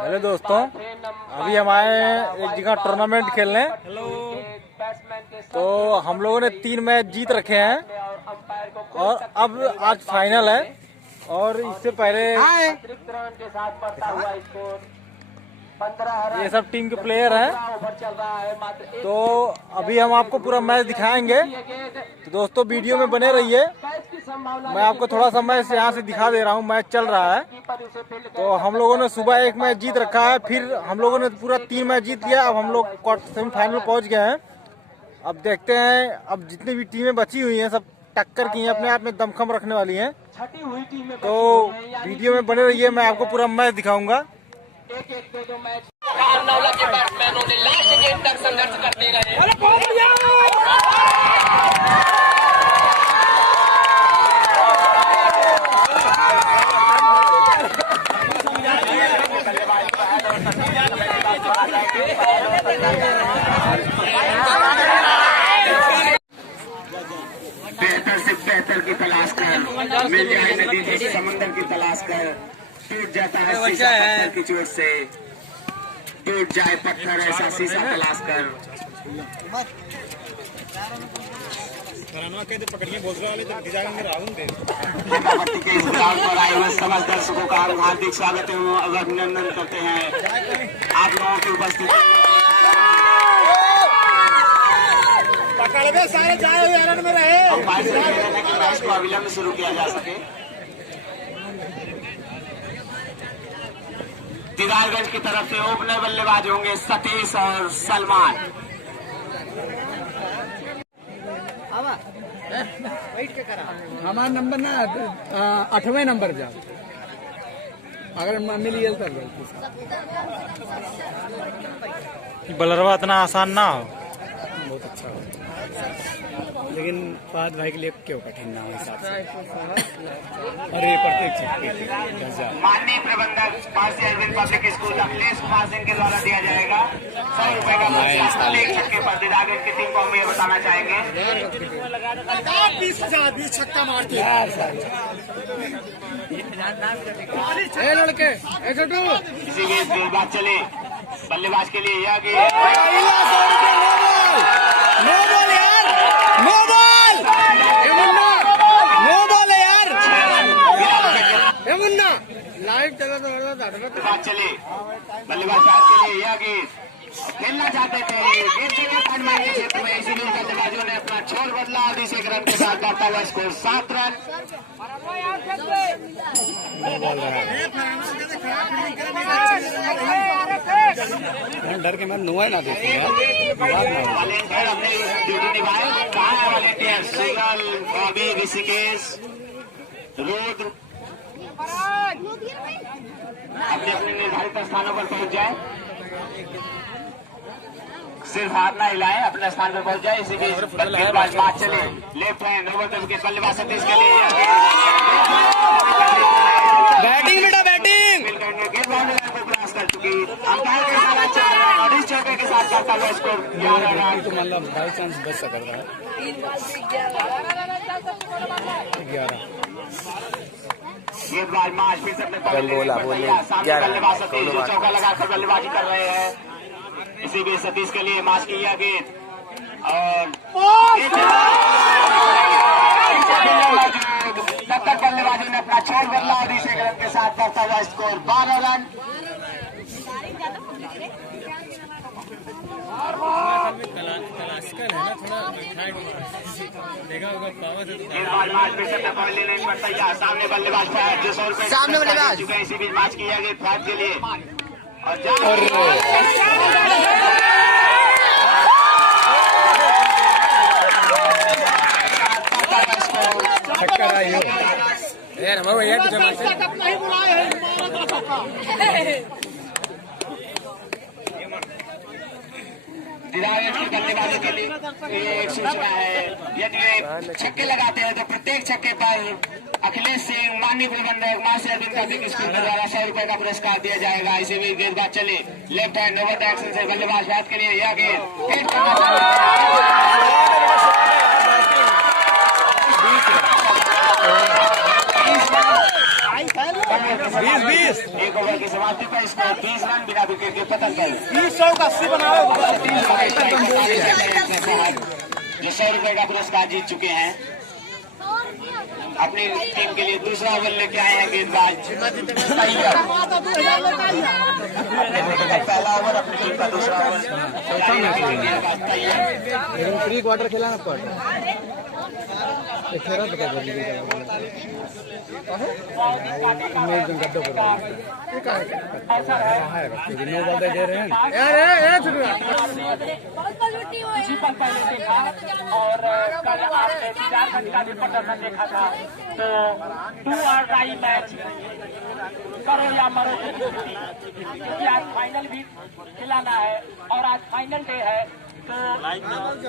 Hello दोस्तों, अभी हम आए एक जगह टूर्नामेंट खेलने। तो हम लोगों ने 3 मैच जीत रखे हैं और अब आज फाइनल है। और इससे पहले ये सब टीम के प्लेयर हैं, तो अभी हम आपको पूरा मैच दिखाएंगे। तो दोस्तों वीडियो में बने रहिए। मैं आपको थोड़ा सा मैच यहाँ से दिखा दे रहा हूँ। मैच चल रहा है। तो हम लोगों ने सुबह एक मैच जीत रखा है, फिर हम लोगों ने पूरा 3 मैच जीत लिया। अब हम लोग सेमीफाइनल पहुँच गए हैं। अब देखते हैं, अब जितनी भी टीमें बची हुई हैं सब टक्कर की हैं, अपने आप में दमखम रखने वाली हैं। तो वीडियो में बने रहिए, मैं आपको पूरा मैच दिखाऊंगा। एक 2 मैच नौला के बैट्समैनों ने लास्ट गेंद तक संघर्ष करते रहे। बेहतर से बेहतर की तलाश कर, मिल जाए नदी से समंदर की तलाश कर, टूट जाता है शीशा पत्थर की चोट से, टूट जाए पत्थर ऐसा शीशा तलाश कर। लिंगावती के इस ग्राउंड पर आए हुए समस्त दर्शकों का हार्दिक स्वागत एवं अभिनंदन करते हैं। आप लोगों की उपस्थिति सारे जाए हुए एरन में रहे। मैच को अविलंब शुरू किया जा सके। दीदारगंज की तरफ से ओपनर बल्लेबाज होंगे सतीश और सलमान। हमारा नंबर ना 8वें नंबर जा, अगर मिली तब बलरवा इतना आसान ना हो। बहुत अच्छा हो, लेकिन फहद भाई के लिए क्यों कठिन ना हो हिसाब से। अरे प्रत्येक माननीय प्रबंधक पारसी अरविंद पब्लिक स्कूल अखिलेश कुमार सिंह के द्वारा दिया जाएगा 100 रुपए का पुरस्कार। एक छक्के पर दीदारगंज की टीम को हम ये बताना चाहेंगे 20 छक्का मारते हैं लड़के। इसी के गेंदबाज चले बल्लेबाज के लिए आगे बात चले बल्लेबाज के लिए आगे खेलना चाहते थे के क्षेत्र में, इसीलिए बल्लेबाजों ने अपना छोर बदला। 1 रन के साथ बढ़ता हुआ स्कोर 7 रन। डर के मैं नुआ ना देते वॉलेंटियर अपनी ड्यूटी निभाए। कहाँ है वॉलेंटियर? सुगल, बॉबी, ऋषिकेश, रुद्र अपने अपने निर्धारित स्थानों पर पहुंच जाए। सिर्फ हाथ ना हिलाएं, अपने स्थान पर पहुंच जाए। इसी के बल्लेबाज बात चले लेफ्ट हैंड ओवर के बल्लेबाज सतीश के लिए बैटिंग बेटा बैटिंग को प्रयास कर चुकी। अंपायर के साथ अच्छा और इस चौके के साथ करता हुआ स्कोर 11 रन। तो मतलब बाई चांस बच सकता है 11। गेंदबाज मार्च फिर से अपने सामने बल्लेबाज सतीश जो चौका लगाकर बल्लेबाजी कर रहे हैं। इसी के सतीश के लिए मार्च किया गेंद और तब तक बल्लेबाजों ने अपना छोर बदला और 1 रन के साथ बढ़ता हुआ स्कोर 12 रन। गेंदबाज मार्च फिर से पकड़ लेने पर तैयार। सामने बल्लेबाज फैज जो 100 रुपए सामने बल्लेबाज चुके। इसी बीच मार्च किया गया फैज के लिए और दीदारगंज के बल्लेबाजों के लिए एक सूचना है, यदि वे छक्के लगाते हैं तो प्रत्येक छक्के पर अखिलेश सिंह माननीय प्रबंधक मासी अरविंद पब्लिक स्कूल के द्वारा 100 रुपए का पुरस्कार दिया जाएगा। इसी बीच गेंदबाज चले left hand over the action से बल्लेबाज बात के लिए यह गेंद हिट करना 20 एक ओवर की समाप्ति पर स्कोर 30 रन बिना विकेट के पतन पर 20 का 80 बनाओ। जो 100 रुपए का पुरस्कार जीत चुके हैं। अपनी टीम के लिए दूसरा ओवर लेके आए हैं गेंदबाज पहला ओवर अपनी टीम का दूसरा ओवर प्री क्वार्टर खेला ना क्वार्टर पहले देखा और कल आपने 4 घंटे का भी प्रदर्शन देखा था। तो 2 और डाई मैच करो या मरो क्योंकि आज फाइनल भी खिलाना है और आज फाइनल डे है। तो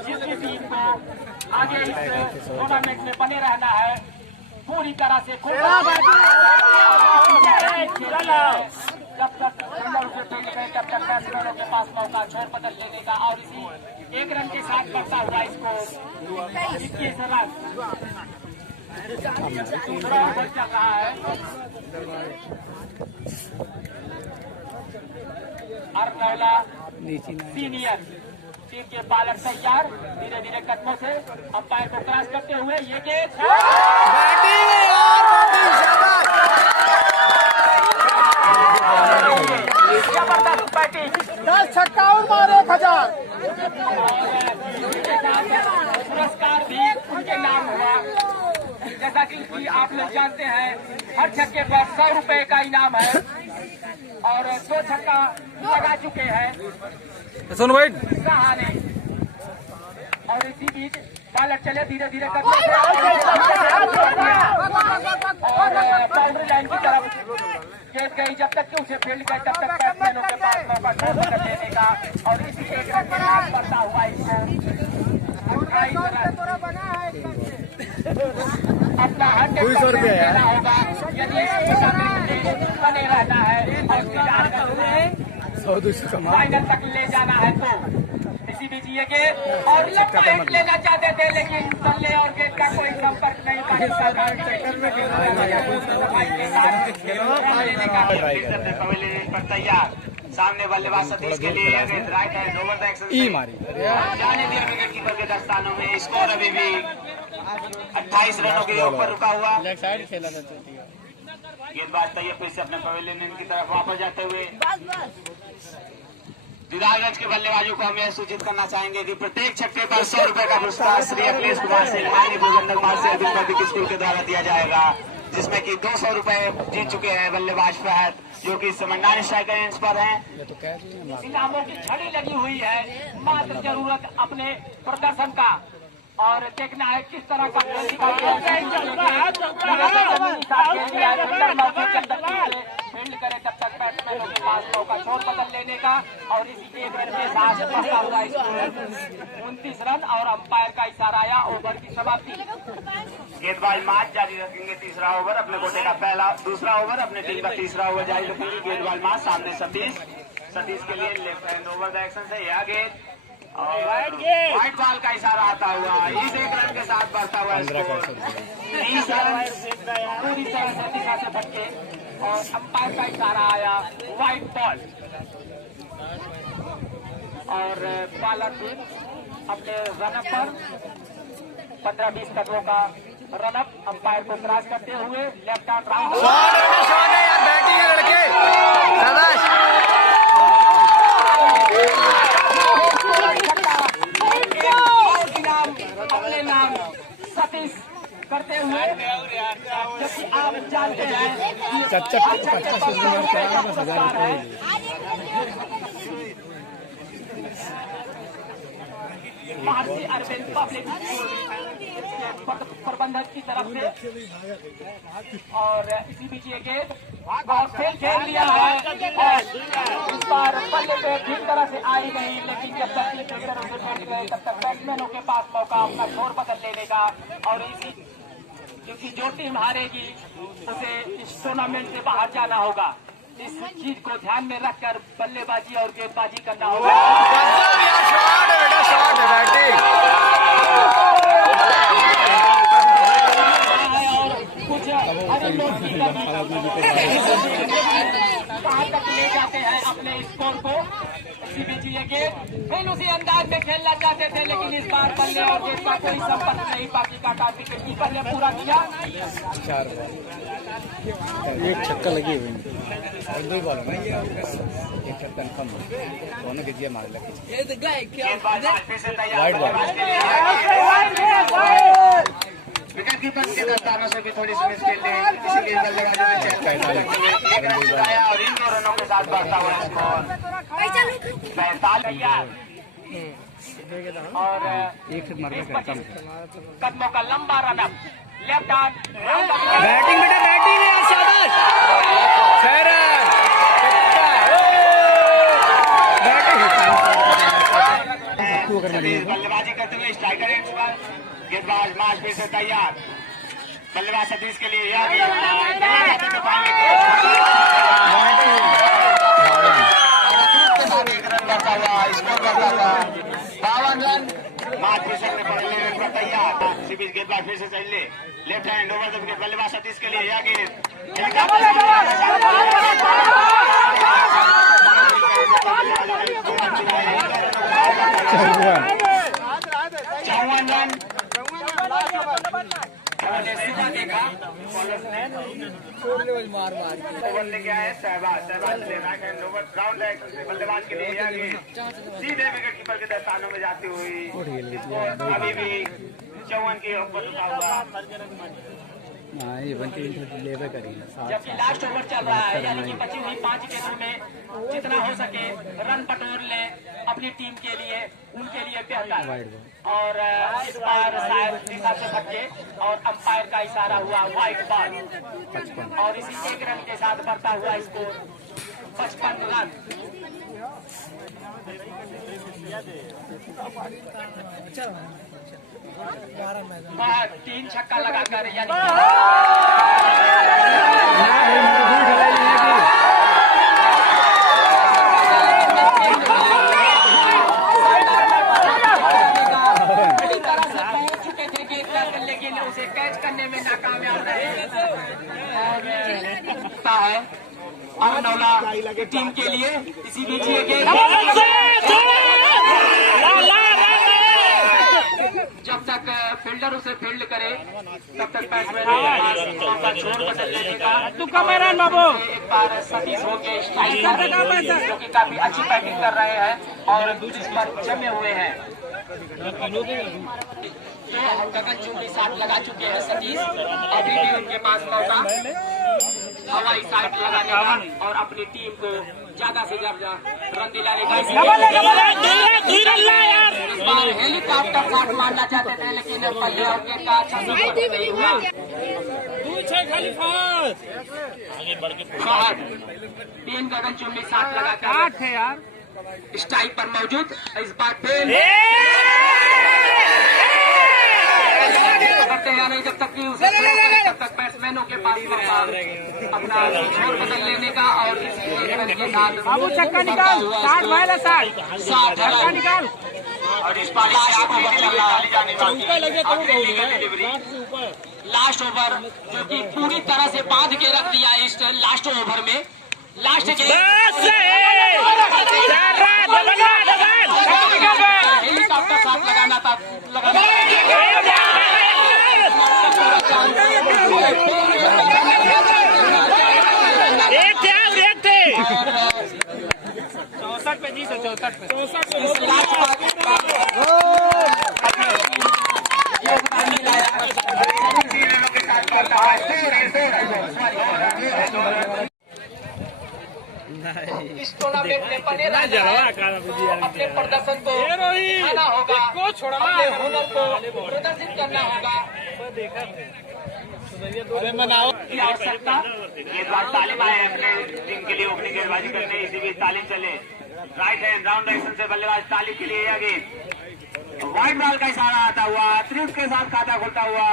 जिसकी टीम को आगे इस टूर्नामेंट में बने रहना है पूरी तरह से जब तक तब तक बैट्समैनों के पास मौका छोर बदल लेने का और इसी 1 रन के साथ बढ़ता हुआ स्कोर 21 रन दूसरा ओवर चल रहा है। अर्नौला सीनियर टीम के बालक तैयार धीरे धीरे कदमों से अंपायर को क्रॉस करते हुए ये गेंद जबरदस्त बैटिंग 10 छक्का और मारे 1000 पुरस्कार भी उनके नाम हुआ। जैसा कि आप लोग जानते हैं हर छक्के पर 100 रुपए का इनाम है और 2 छक्का लगा चुके हैं सुन भाई सहाने और इसी बीच बालक चले धीरे धीरे और बाउंड्री लाइन की तरफ गेंद गई जब तक कि उसे फील्ड गए तब तक बैट्समैनों के पास मौका छोड़ देने का और इसी 1 रन के साथ बढ़ता हुआ इसको 28 रन अपना 100 रुपया देना होगा यदि बने रहना है और फाइनल तक ले जाना है। तो इसी बीच ये गेंद और लंबा हिट लेना चाहते थे लेकिन बल्ले और गेंद का कोई संपर्क नहीं पर तैयार सामने बल्लेबाज सतीश के लिए right hand over the action जाने दिया विकेट कीपर के दस्तानों में। स्कोर अभी भी 28 रनों के ऊपर रुका हुआ। गेंदबाज तैयब फिर से अपने पवेलियन की तरफ वापस जाते हुए दिदारगंज के बल्लेबाजों को हम यह सूचित करना चाहेंगे कि प्रत्येक छक्के पर 100 रुपए का पुरस्कार श्री अखिलेश कुमार सिंह माननीय भूगंडक मार्शल अर्जुन पब्लिक स्कूल के द्वारा दिया जाएगा, जिसमें कि 200 रुपए जीत चुके हैं बल्लेबाज फहद जो कि इस समय नॉन स्ट्राइकर एंड पर हैं। इनामों की झड़ी लगी हुई है, मात्र जरूरत अपने प्रदर्शन का और देखना है किस तरह का फील्ड करे तब तक बैट्समैनों के पास मौका छोड़ बदल लेने का और इसी 1 रन के साथ 29 रन और अंपायर का इशारा आया ओवर की समाप्ति। गेंदबाज मैच जारी रखेंगे। तीसरा ओवर अपने कोटे का दूसरा ओवर अपने टीम का तीसरा ओवर जारी रखेंगे। गेंदबाज मैच सामने सतीश के लिए left hand over the action से यह गेंद और व्हाइट बॉल का इशारा आता हुआ इस 1 रन के साथ बढ़ता हुआ स्कोर 30 रन पूरी तरह से दिशा से भटके और अंपायर का इशारा आया व्हाइट बॉल और बालक अपने रनअप पर 15-20 कदमों का रनअप अंपायर को क्रॉस करते हुए लेफ्ट हैंड राउंड अपने नाम सतीश करते हुए जबकि आप जानते हैं महर्षि अरविंद पब्लिक प्रबंधक की तरफ से और इसी बीच ये गेंद बहुत खेल लिया है और इस बार बल्ले पे ठीक तरह से आई नहीं, लेकिन जब तक तब तक बैट्समैनों के पास मौका अपना छोर बदल लेने का और इसी क्योंकि जो टीम हारेगी उसे इस टूर्नामेंट से बाहर जाना होगा। इस चीज को ध्यान में रखकर बल्लेबाजी और गेंदबाजी करना होगा। कुछ हरी तक ले जाते हैं अपने स्कोर को। इसी बीच ये गेम फिर उसी अंदाज में खेलना चाहते थे, लेकिन इस बार बल्ले और गेंद का कोई संपर्क नहीं। बाकी का कार्तिक के कीपर ने पूरा किया। एक छक्का लगी हुई और 2 बॉल है ये एक छक्का कम दोनों के दिया मारे लगे विकेट कीपर के दस्तानों से भी थोड़ी सी मिसफील्ड इसीलिए बल्लेबाजों ने चेक कर एक रन चुराया और इन 2 रनों के साथ बढ़ता हुआ स्कोर 45 और एक कदमों का लंबा run up left hand batting बेटा बैटिंग है शाबाश बल्लेबाजी करते हुए स्ट्राइकर एंड पर गेंदबाज मार्च फिर से तैयार। बल्लेबाज सतीश के लिए यह गेंद एक रन बढ़ता हुआ स्कोर बढ़ता हुआ 52 रन। मार्च फिर से लेने पर तैयार। इसी बीच गेंदबाज फिर से चले left hand over the wicket. बल्लेबाज सतीश के लिए यह गेंद 54 रन। देखा ओवर लेके आए सहबाज ने राइट हैंड ओवर ग्राउंड बल्लेबाज के लिए यह गेंद सीधे विकेट कीपर के दस्तानों में जाती हुई अभी भी 54 की ऊपर उठा हुआ। जबकि लास्ट ओवर चल रहा है, यानी कि बची हुई 5 गेंदों में जितना हो सके रन बटोर ले अपनी टीम के लिए, उनके लिए बेहतर। और इस बार शायद दिशा से भटके और अंपायर का इशारा हुआ वाइड बॉल और इसी 1 रन के साथ बढ़ता हुआ स्कोर 55 रन। 3 छक्का लगाकर यानी लेकिन उसे कैच करने में नाकामयाब रहे है अरनौला की टीम के लिए। इसी बीच ये गेंद जब तक फील्डर उसे फील्ड करे तब तक बैट्समैन का जोर बदल लेने का। एक बार सतीश होंगे जो कि काफी अच्छी बैटिंग कर रहे हैं और इस पर जमे हुए हैं। गगनचुंबी शॉट लगा चुके हैं सतीश। अभी भी उनके पास मौका हवाई शॉट लगाने का और अपनी टीम को ज्यादा से ज्यादा रन दिलाने का। हेलीकॉप्टर शॉट मारना चाहते थे लेकिन पल्ले और गेंद का अच्छा नहीं हुआ। तीन गगनचुंबी शॉट लगाकर स्ट्राइक पर मौजूद। इस बार फेल करते हैं नहीं जब तक कि उसे तब तक बैट्समैनों के पास अपना जोर बदल लेने का और इसी के साथ छक्का निकाल और इस पारी लास्ट ओवर जो कि पूरी तरह से बांध के रख दिया इस लास्ट ओवर में। लास्ट हेलीकॉप्टर शॉट लगाना था लगाना 64 पे जी 64 पे इस टूर्नामेंट में बने अपने प्रदर्शन को दिखाना होगा, अपने हुनर को प्रदर्शित करना होगा। की आवश्यकता गेंदबाज तालीम आए अपने टीम के लिए ओपनिंग गेंदबाजी करने। इसी बीच तालीम चले राइट हैंड राउंड डायरेक्शन से बल्लेबाज तालीम के लिए गेंद वाइड बॉल का इशारा आता हुआ त्रिप के साथ खाता खुलता हुआ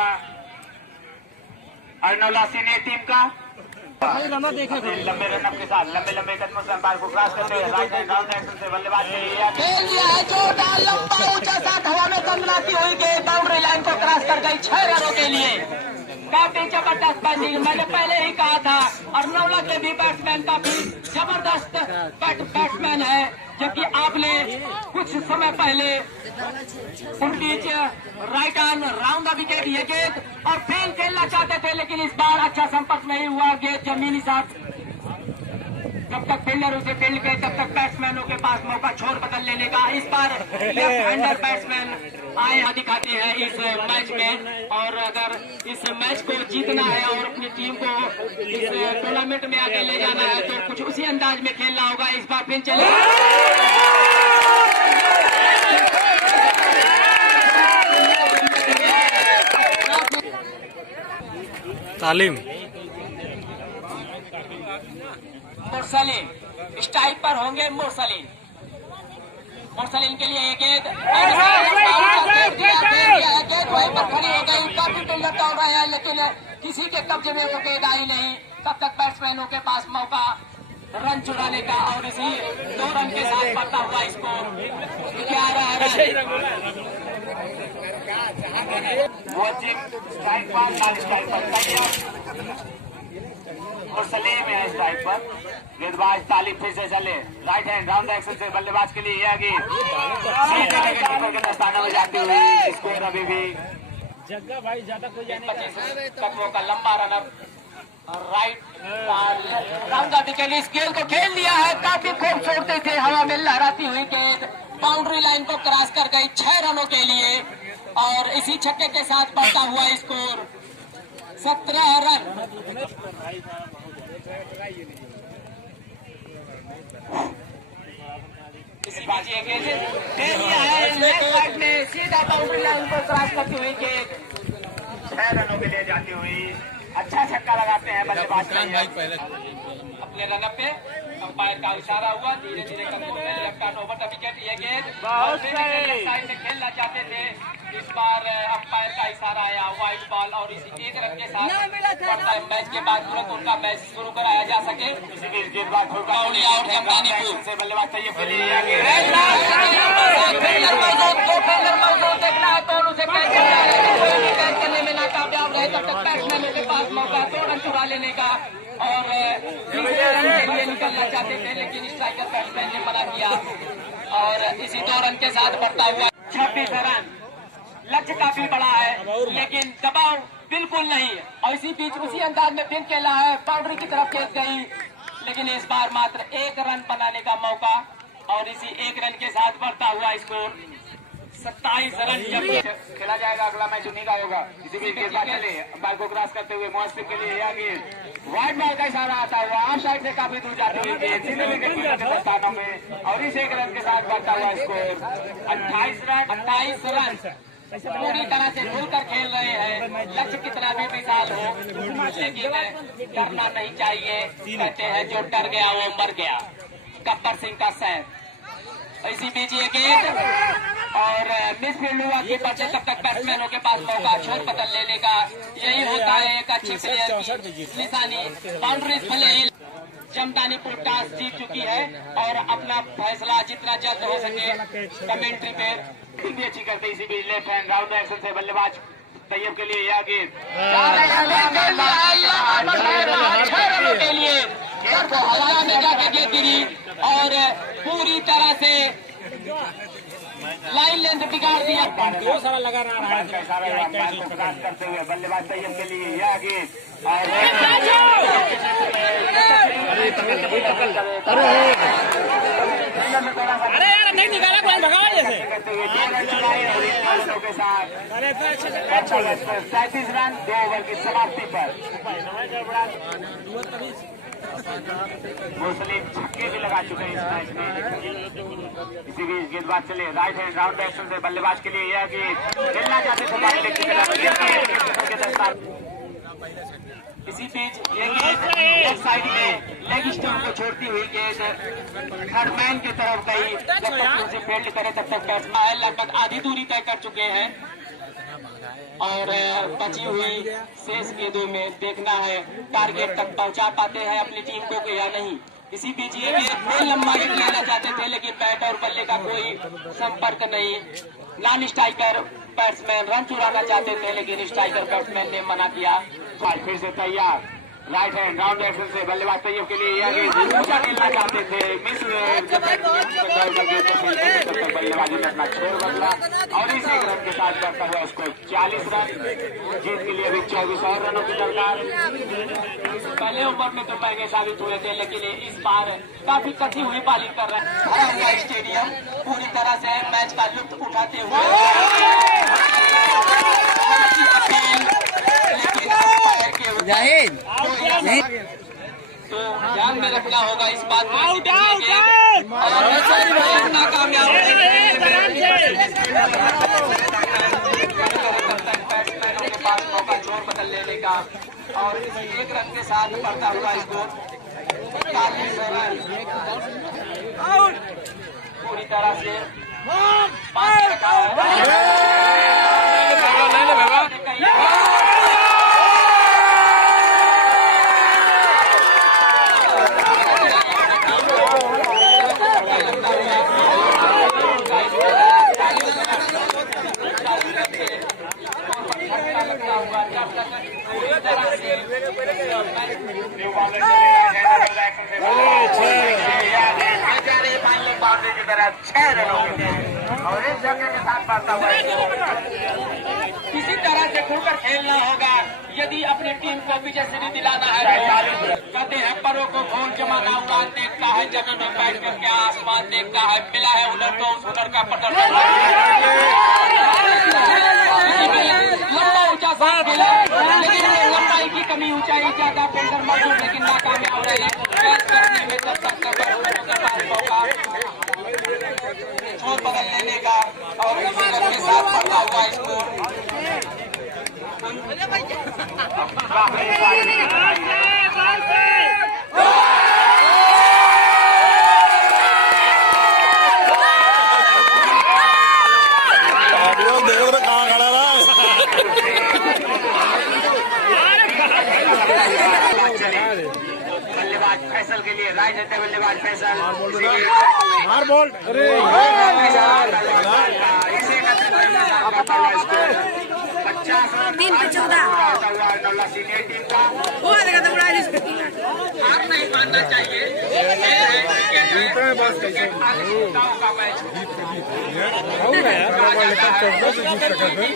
अर्नौला सीनियर टीम का लंबे रनअप के साथ लंबे कदमों से अंपायर को क्रॉस करते हुए राइट हैंड राउंड डायरेक्शन से बल्लेबाज के लिए जोरदार लंबा ऊंचा साथ हवा में तमनाती हुई गेंद बाउंड्री लाइन को क्रॉस कर गई 6 रनों के लिए। काफी जबरदस्त बैटिंग, मैंने पहले ही कहा था। और नौला के भी बैट्समैन काफी जबरदस्त बैट्समैन है, जबकि आपने कुछ समय पहले उनकी right arm round the wicket ये गेंद और फेल खेलना चाहते थे, लेकिन इस बार अच्छा संपर्क नहीं हुआ, गेंद जमीनी साथ। जब तक फील्डर उसे फील्ड करे तब तक बैट्समैनों के पास मौका छोर बदल लेने का। इस बार लेफ्ट हैंडर बैट्समैन आए दिखाते हैं इस मैच में, और अगर इस मैच को जीतना है और अपनी टीम को इस टूर्नामेंट में आगे ले जाना है तो कुछ उसी अंदाज में खेलना होगा। इस बार फिर चले तालीम मुरसलीन स्ट्राइक पर होंगे। मुरसलीन के लिए एक गेंद वहीं पर खड़ी हो गई। काफी फील्डर दौड़ रहे हैं लेकिन किसी के कब्जे में वो गेंद आई नहीं। तब तक बैट्समैनों के पास मौका रन चुराने का, और इसी 2 रन के साथ बढ़ता हुआ स्कोर 11 रन। स्ट्राइक पर लाल स्ट्राइक पर और सलीम है स्ट्राइक पर। गेंदबाज तालिब फिर से चले, राइट हैंड राउंड एक्शन से बल्लेबाज के लिए यह गेंद के दस्ताना में जाती हुई। स्कोर अभी भी जग्गा भाई ज्यादा कोई जाने 25 कदमों का लंबा run up right round the wicket. इस गेंद को खेल लिया है, काफी खूबसूरती से हवा में लहराती हुई गेंद बाउंड्री लाइन को क्रॉस कर गई 6 रनों के लिए, और इसी छक्के के साथ बढ़ता हुआ स्कोर 17 रन। इसी बाजी खेल लिया है लेफ्ट साइड में, सीधा बाउंड्री लाइन को क्रॉस करती हुई गेंद 6 रनों के लिए जाती हुई। अच्छा छक्का लगाते हैं बल्लेबाज। अपने रनअप पे अंपायर का इशारा हुआ, धीरे धीरे कंट्रोल में left hand over the wicket ये गेंद साइड में खेलना चाहते थे। इस बार अंपायर का इशारा आया, व्हाइट बॉल, और इसी 1 रन के साथ मैच के बाद तुरंत उनका मैच शुरू कराया जा सके। इसी बीच गेंदबाज से बल्लेबाज चाहिए देखना है कौन उसे कैच करने में नाकामयाब रहे, तब तक बैट्समैनों के पास मौका 2 रन चुरा लेने का, और तीसरे रन के लिए निकलना चाहते थे लेकिन स्ट्राइकर बैट्समैन ने मना किया, और इसी 2 रन के साथ बढ़ता हुआ 26 रन। लक्ष्य काफी बड़ा है लेकिन दबाव बिल्कुल नहीं, और इसी बीच उसी अंदाज में फिर खेला है, बाउंड्री की तरफ खेल गई, लेकिन इस बार मात्र 1 रन बनाने का मौका, और इसी 1 रन के साथ बढ़ता हुआ स्कोर 27 रन। जब खेला जाएगा अगला मैच उन्हीं का होगा। इसी बीच गेंदबाज चले, अंपायर को क्रॉस करते हुए मुहस्सिब के लिए यह गेंद व्हाइट बॉल का इशारा आता हुआ ऑफ साइड से काफी दूर जाती हुई गेंद सीधे विकेट के स्थानों में, और इस 1 रन के साथ बढ़ता हुआ स्कोर 28 रन। पूरी तरह से खुलकर खेल रहे हैं, लक्ष्य कितना भी विशाल हो लेकिन डरना नहीं चाहिए। कहते हैं जो डर गया वो मर गया, गब्बर सिंह का शहर। इसी बीच ये गेंद और मिसफील्ड हुआ की बचे, तब तक बैट्समैनों के पास मौका छोर बदल लेने का। यही होता है एक अच्छे प्लेयर की निशानी। बाउंड्री भले ही जमदानीपुर टॉस जीत चुकी है और अपना फैसला जितना जल्द हो सके कमेंट्री पे भी अच्छी करते। इसी बीच लेफ्ट हैंड राउंड एक्शन से बल्लेबाज तैयब के लिए यह गेंद के लिए हवा में जाकर गेंद गिरी और पूरी तरह से लाइन लेंथ बिगाड़ दिया। 2 साल लगा रहा है करते हुए बल्लेबाज तैयब के लिए यह गेंद अरे यार नहीं निकाला कोई भगाओ जैसे करते हुए 2 रन चुराए और इन रनों के साथ 37 रन 2 ओवर की समाप्ति पर। मुस्लिम छक्के भी लगा चुके हैं इस मैच में। इसी बीच गेंदबाज चले, राइट हैंड राउंड एक्शन से बल्लेबाज के लिए यह गेंद खेलना चाहते थे। इसी बीच ये गेंद लेफ्ट साइड में लेग स्टंप को छोड़ती हुई गेंद थर्ड मैन की तरफ गई। जब तक उसे फील्ड करे तब तक बैट्समैन लगभग आधी दूरी तय कर चुके हैं और बची हुई शेष गेंदों में देखना है टारगेट तक पहुंचा पाते हैं अपनी टीम को या नहीं। इसी बीच ये गेंद लंबा हिट लेना चाहते थे लेकिन बैट और बल्ले का कोई संपर्क नहीं। नॉन स्ट्राइकर बैट्समैन रन चुराना चाहते थे लेकिन स्ट्राइकर बैट्समैन ने मना किया। फिर से तैयार, राइट हैंड राउंड एक्शन से बल्लेबाज तैयब के लिए ऊंचा खेलना चाहते थे, मिस बल्लेबाजी में अपना छोर बदला और इसी रन के साथ करता हुआ उसको 40 रन। जीत के लिए अभी 24 और रनों की दरकार। पहले ओवर में तो महंगे साबित हुए थे, लेकिन इस बार काफी कठी हुई बॉलिंग कर रहे हैं। भरा हुआ स्टेडियम पूरी तरह से मैच का लुत्फ उठाते हुए, तो ध्यान में रखना होगा इस बात को। नाकामयाब बैट्समैनों के पास मौका जोर बदल लेने का और इस एक रन के साथ बढ़ता हुआ स्कोर 41 रन पूरी तरह से बांध रखा है। बाउंड्री की तरफ 6 रनों और इस जगह के साथ बढ़ता हुआ किसी तरह से खुलकर खेलना होगा यदि अपनी टीम को विजय श्री दिलाना है। कहते हैं परों को भूल जमाना उड़ान देखता है, जमीन में बैठ करके आसमान देखता है, मिला है हुनर तो उस हुनर का पटल लंबा ऊंचा साथ खेला, लेकिन लंबाई की कमी ऊंचाई ज्यादा पेंटर मौजूद, लेकिन नाकामयाब रहे करने में तब तक छोर बदल लेने का और इसी रन के साथ बढ़ता हुआ स्कोर। बल्लेबाज फैसल के लिए राइट हैंड बल्लेबाज फैसल मार बॉल। अरे 3 पे 14 सीनियर टीम का हार नहीं मानना चाहिए।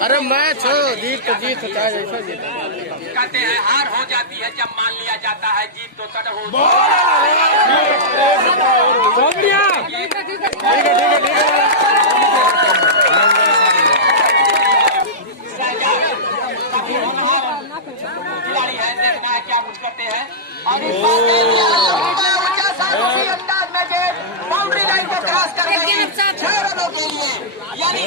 अरे मैच हो जीत तो जीत होता है, जैसा जीत कहते हैं हार हो जाती है जब मान लिया जाता है, जीत तो तब हो। खिलाड़ी है, देखना है क्या कुछ करते हैं और इस अंदाज में बाउंड्री लाइन को क्रॉस कर रहे हैं 6 रनों के लिए, यानी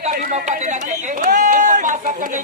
का भी मौका देना चाहिए। आप खड़े